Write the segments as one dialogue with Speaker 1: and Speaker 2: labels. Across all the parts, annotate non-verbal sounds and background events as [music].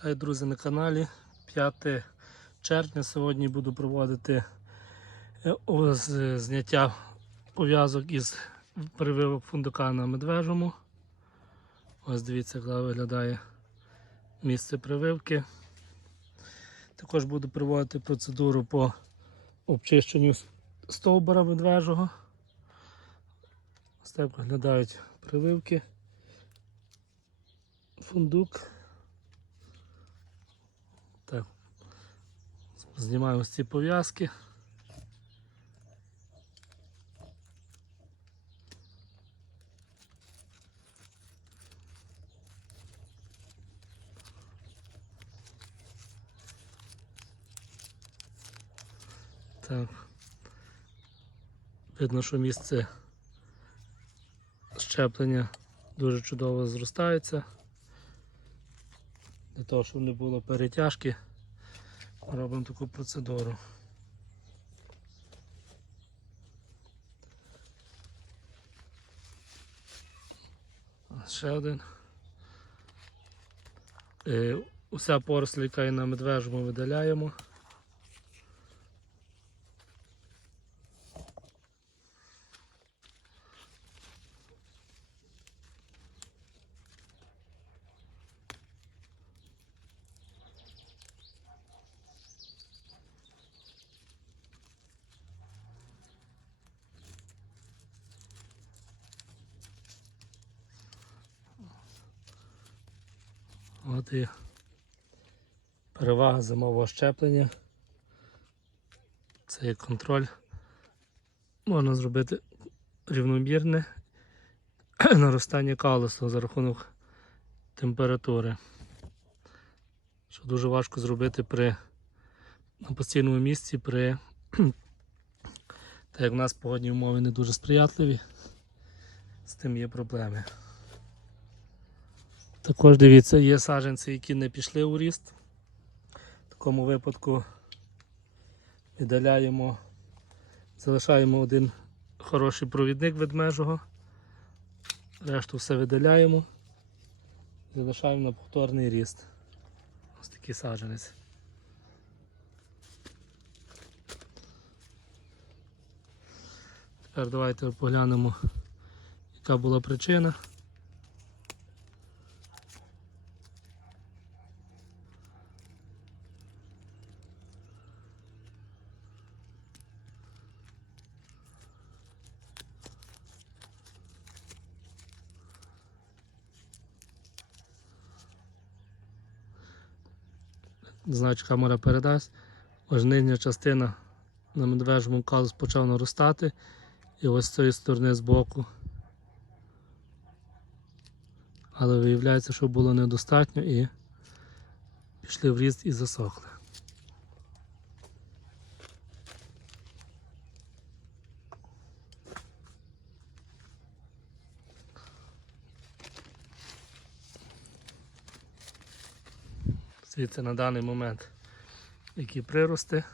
Speaker 1: Вітаю, друзі, на каналі. 5 червня. Сьогодні буду проводити е, зняття пов'язок із прививок фундука на медвежому. Ось дивіться, як виглядає місце прививки. Також буду проводити процедуру по обчищенню стовбура медвежого. Ось так виглядають прививки. Фундук. Знімаю ось ці пов'язки. Так. Видно, що місце щеплення дуже чудово зростається. Для того, щоб не було перетяжки, робимо таку процедуру. Ще один. Е, Уся поросль, яка є на медвежому, видаляємо. І перевага зимового щеплення. Це є контроль. Можна зробити рівномірне [clears throat] наростання калусу за рахунок температури. Що дуже важко зробити при на постійному місці при [clears throat] так як в нас погодні умови не дуже сприятливі, з тим є проблеми. Також дивіться, є саджанці, які не пішли у ріст. В такому випадку віддаляємо, залишаємо один хороший провідник ведмежого, решту все видаляємо, залишаємо на повторний ріст. Ось такий саджанець. Тепер давайте поглянемо, яка була причина. Не знаю, чи камера передасть. Ось нижня частина на медвежому калу почав наростати. І ось з цієї сторони збоку. Але виявляється, що було недостатньо і пішли в ріст і засохли. Звідси на даний момент які прирости.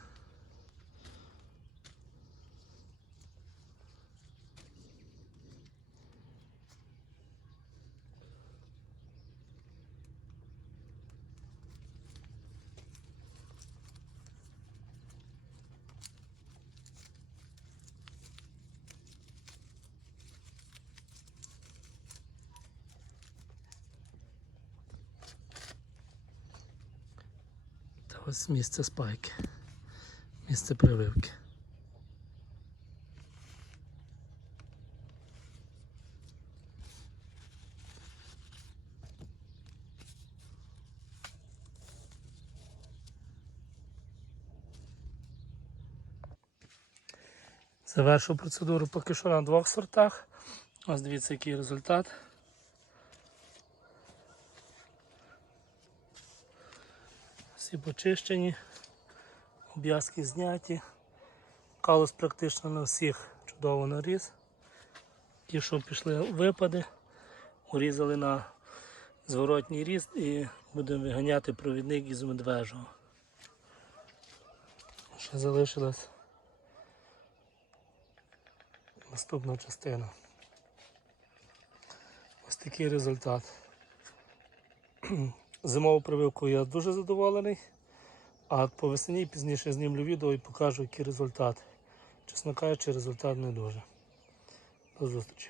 Speaker 1: Ось місце спайки, місце прививки. Завершив процедуру поки що на двох сортах. Ось дивіться, який результат. Всі почищені, обв'язки зняті. Калус практично на всіх чудово наріз. Ті, що пішли випади, урізали на зворотній ріст і будемо виганяти провідник із медвежого. Ще залишилась наступна частина. Ось такий результат. Зимову прививку я дуже задоволений. А по весні пізніше знімлю відео і покажу, який результат. Чесно кажучи, результат не дуже. До зустрічі.